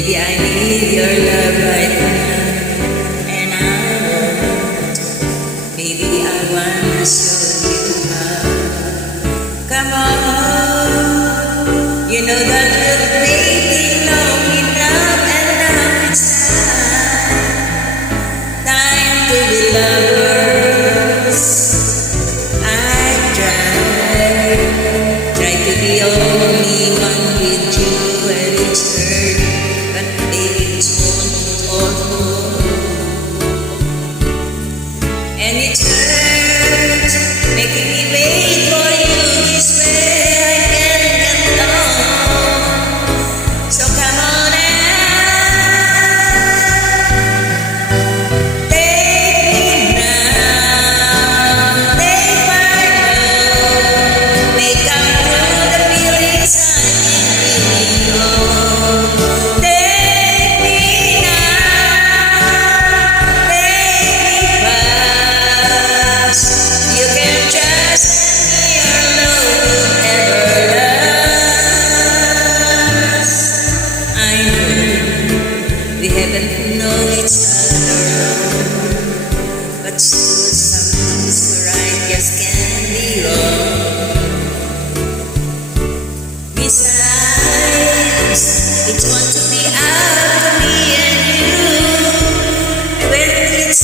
Baby, I need your love right now, and I want. Baby, I wanna show you love. Come on, you know that we've waiting long enough, and now it's time to be lovers. I try to be only one with you when it's hurt, but baby it's all, and it hurts making me wait for you this way. I can't get along, so come on and take me now, take my love, make up through the feelings I'm feeling. Take me now, take me fast. You can just send me your love will ever last. I know we haven't known each other long, but still something's right just can't be wrong. Besides, it's want to be out of me and you. When it's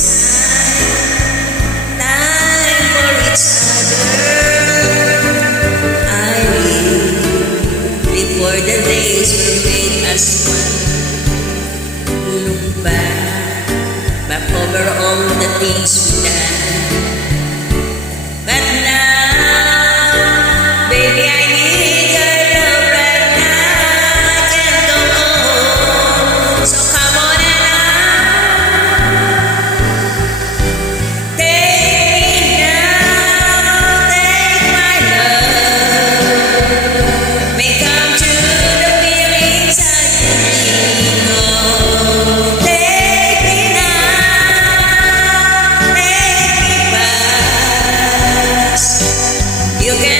time for each other, I live before the days will make us one. Look back over all the things we've done. But now, baby, I need your love right now. I can't go on, so come on and take me now, take my love, make come true the feelings I've been feeling. Take me now, take me fast. You can